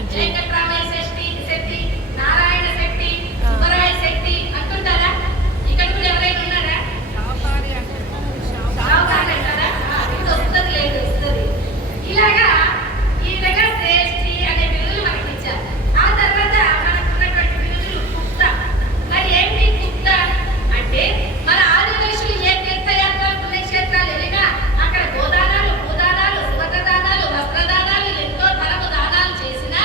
Great G. Venkatramaiah Shetty, Narayana Shetty, Subbaraya Shetty అంటుంటారా? ఇక్కడ కూడా ఎవరైనా ఉన్నారా? షావుకారి అంటారా? ఇది వస్తుంది లేదు వస్తుంది. ఇలాగా ఈ విధంగా శ్రేష్ఠి అనే బిరుదులు మనకి ఇచ్చారు. ఆ తర్వాత మనకున్నటువంటి బిరుదులు గుప్త. మరి ఏంటి గుప్త అంటే మన ఆదివాసులు ఏ తీర్థయాత్రలు పుణ్యక్షేత్రాలు వెళ్ళినా అక్కడ గోదానాలు, భూదానాలు, సువర్ణ దానాలు, వస్త్రదానాలు, ఎంతో ధనము దానాలు చేసినా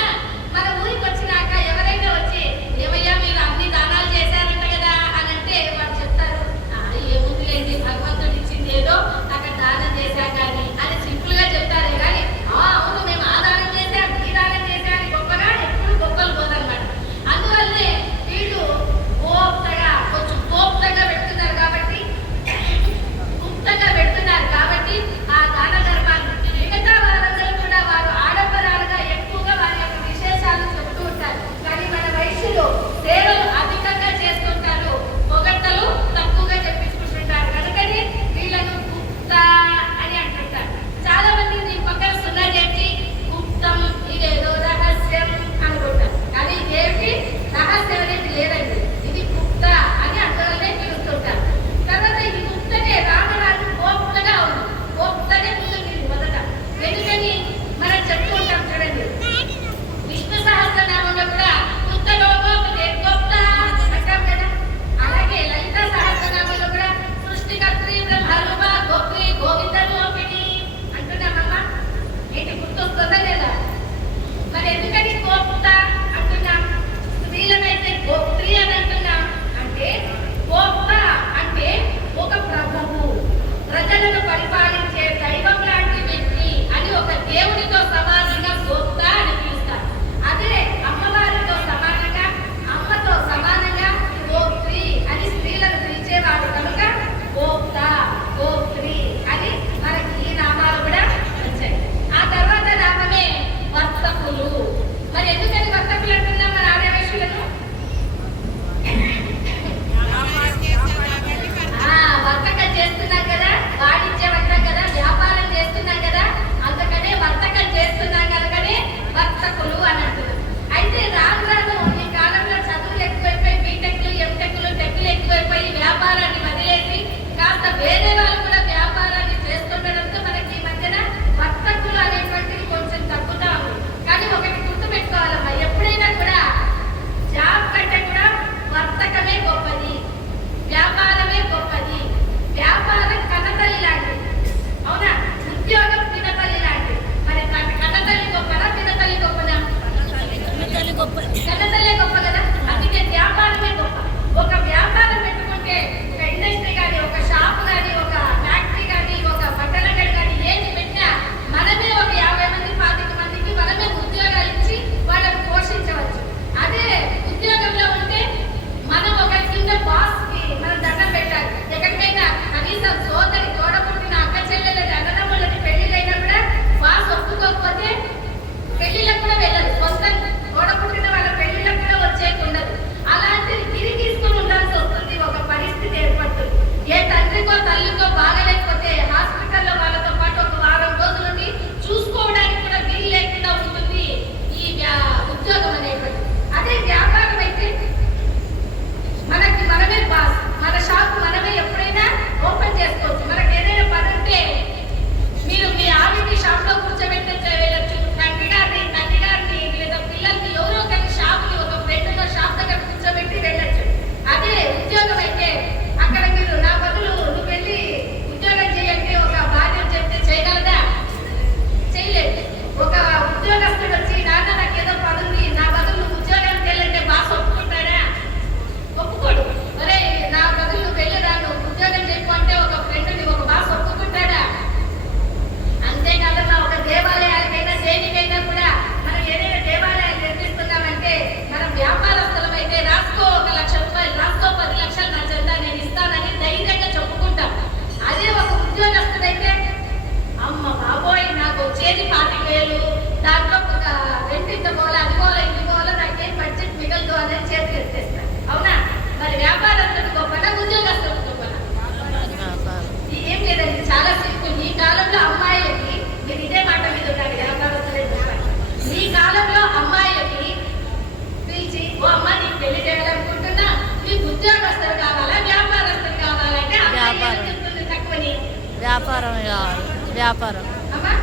వ్యాపారం కావాలి. వ్యాపారం అమ్మా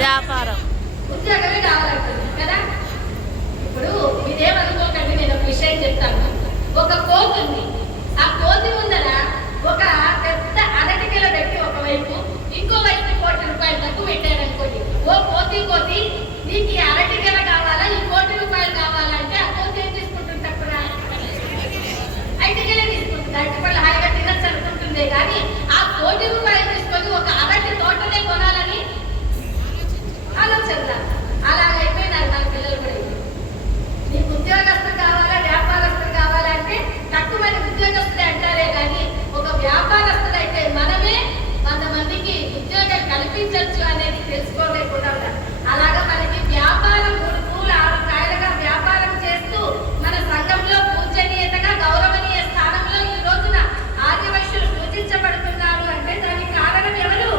వ్యాపారం ఉద్యోగమే కావాలంటుంది కదా. ఇప్పుడు ఇదేమనుకోకండి, నేను ఒక విషయం చెప్తాను. ఒక కోతి ఉంది. ఆ కోతి ముందర ఒక పెద్ద అరటికెల పెట్టి ఒకవైపు, ఇంకో వైపు ₹1,00,00,000 తక్కువ పెట్టారనుకోండి. ఓ కోతి కోతి, నీకు ఈ అరటికెల కావాలా, ఈ ₹1,00,00,000 కావాలంటే ఆ కోతి ఏం తీసుకుంటుంది? తక్కువ అరటికెలే తీసుకుంటుంది. అరటిపళ్ళు హాయిగా తినచ్చు అనుకుంటుందే కానీ ఆ ₹1,00,00,000 తీసుకొని ఒక అరటి తోటనే కొనాలని ఆలోచన. అలాగైపోయినారు మన పిల్లలు కూడా. నీకు ఉద్యోగస్తులు కావాలా, వ్యాపారస్తులు కావాలంటే తక్కువ మంది ఉద్యోగస్తులే అంటారే కానీ ఒక వ్యాపారస్తులైతే మనమే 100 మందికి ఉద్యోగాలు కల్పించవచ్చు అనేది తెలుసుకోలేకుండా ఉన్నారు. అలాగా మనకి వ్యాపారం 3 పూలు 6 కాయలుగా వ్యాపారం చేస్తూ మన సంఘంలో పూజనీయతగా గౌరవనీయ స్థానంలో ఈ రోజున ఆర్యవైశ్యులు పూజించబడుతున్నారు అంటే దానికి కారణం ఎవరు?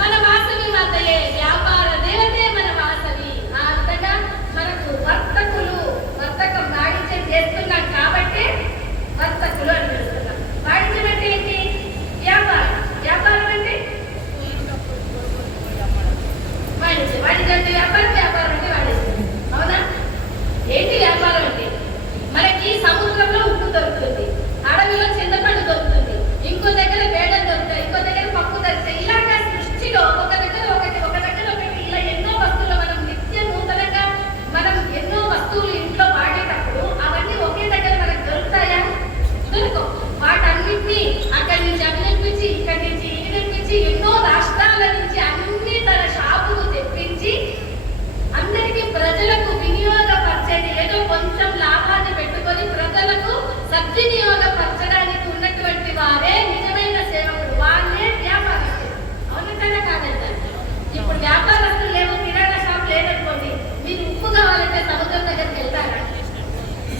మన వాసవి మాతయే. వ్యాపార దేవతే మన వాసవి. ఆ విధంగా మనకు వర్తకం వాణిజ్యం చేస్తున్నాం కాబట్టి వర్తకులు అని పిలుస్తున్నాం. వాణిజ్యం అంటే ఏంటి? వ్యాపారం. వ్యాపారం అంటే వాణిజ్యం. వాణిజ్యం అంటే వ్యాపారం, వ్యాపారం అంటే వాణిజ్యం. అవునా? ఏంటి వ్యాపారం అంటే? మనకి సముద్రంలో ఉప్పు దొరుకుతుంది, అడవిలో చింతపండు దొరుకుతుంది, ఇంకో దగ్గర బేడలు దొరుకుతాయి, ఇంకో దగ్గర పప్పు దొరుకుతాయి. ఇలాగా సృష్టిలో ఒక దగ్గర ఒకటి ఇలా ఎన్నో వస్తువులు మనం నిత్య నూతనంగా మనం ఎన్నో వస్తువులు ఇంట్లో వాడేటప్పుడు అవన్నీ ఒకే దగ్గర మనకు దొరుకుతాయా? దొరకవు. వాటన్నిటినీ అక్కడి నుంచి అవి తెప్పించి, ఇక్కడి నుంచి ఇవి తెప్పించి, ఎన్నో రాష్ట్రాల నుంచి అన్ని తన షాపులు తెప్పించి అందరికీ ప్రజలకు వినియోగపరిచేది, ఏదో కొంచెం లాభాన్ని పెట్టుకొని ప్రజలకు సద్వినియోగపరచడానికి ఉన్నటువంటి వారే నిజమైన సేవకుడు. వాళ్ళే వ్యాపారస్తులు. అవును కదా కాదంటారు. ఇప్పుడు వ్యాపారస్తులు లేవు, కిరాణా షాప్ లేదనుకోండి, మీరు ఉప్పు కావాలంటే సముద్రం దగ్గరికి వెళ్తారా?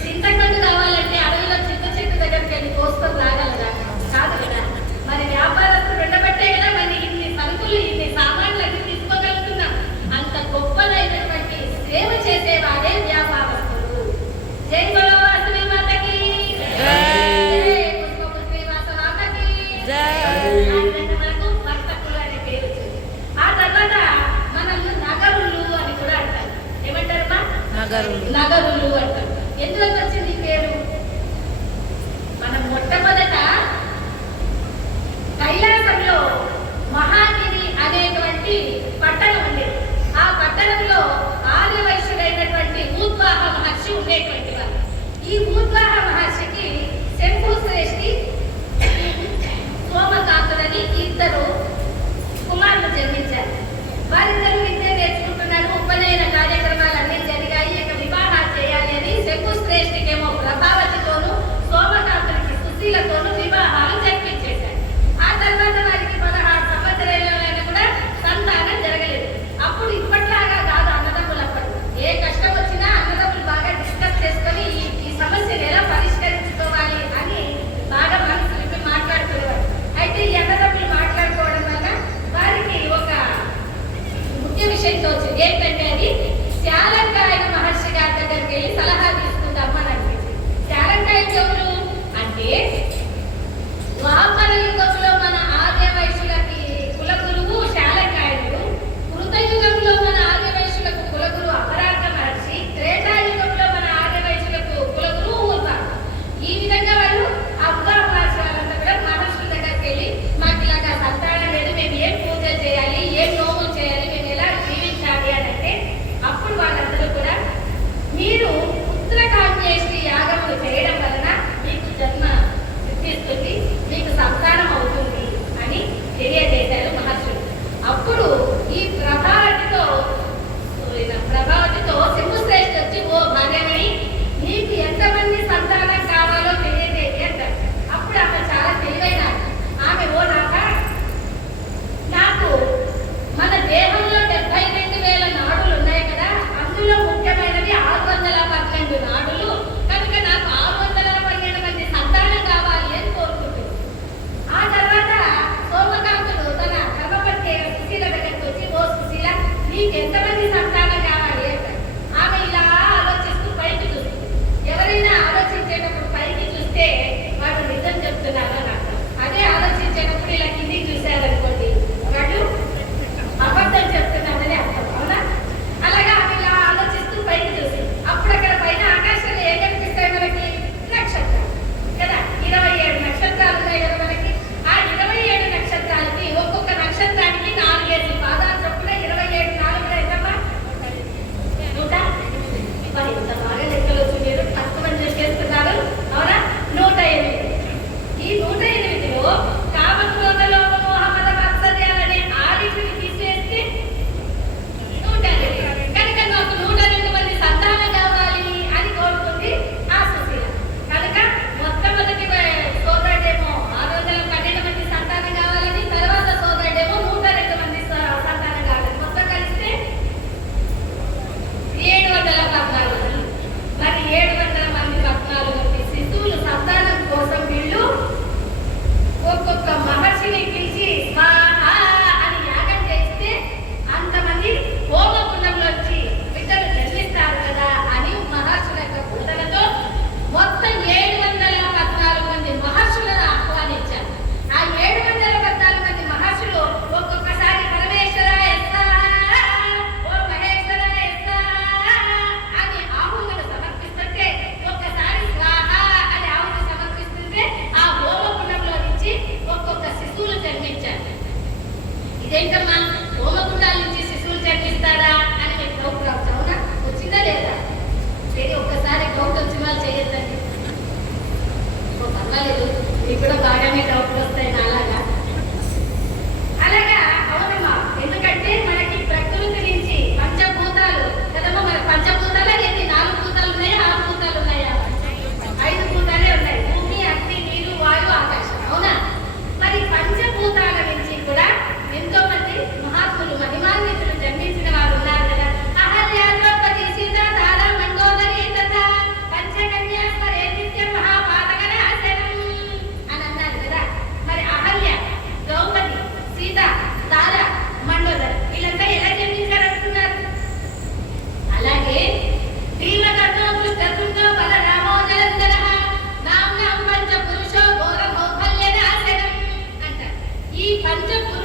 చింతపండు కావాలంటే అడవిలో చింత చెట్టు దగ్గరికి వెళ్ళి కోసుకొని రాగలరా? కాదు కదా. మరి వ్యాపారస్తులు ఉండబట్టే కదా మరి ఇన్ని సరుకులు, ఇన్ని సామాన్లు అన్ని తీసుకోగలుగుతున్నాం. అంత గొప్పదైనటువంటి సేవ చేసేవాడే వ్యాపారస్తులు. జై బలో వాసవి మాతకి. పర్వాలేదు, మీకు కూడా బాగానే డౌట్లు వస్తాయి నాలాగా. అలాగా అవునమ్మా, ఎందుకంటే మనకి ప్రకృతి నుంచి పంచభూతాలు కదమ్మా. మన పంచభూతాలు ఏంటి? 4 భూతాలు ఉన్నాయా, 6 భూతాలు ఉన్నాయా? 5 భూతాలే ఉన్నాయి. భూమి, అగ్ని, నీరు, వాయు, ఆకాశం. అవునా? మరి పంచభూతాల నుంచి కూడా ఎంతో మంది మహాత్ములు మహిమాన్వితులు జన్మించిన వారు ఉన్నారు కదా. అహల్య, ద్రౌపది, సీత, తార, మండోదరి తథా పంచకన్యా స్మరే నిత్యం మహాపాతకనాశనం అని అన్నారు కదా. మరి అహల్య, ద్రౌపది, సీత, తార, మండోదరి వీళ్ళంతా ఎలా జన్మించారు అంటున్నారు? అలాగే వీళ్ళకర్ణో కృష్ణతుండో బలరామో జలంధరః నామ్నాం పంచపురుషో ఘోరమౌఫల్యనాశనం అంటారు. ఈ పంచపురుష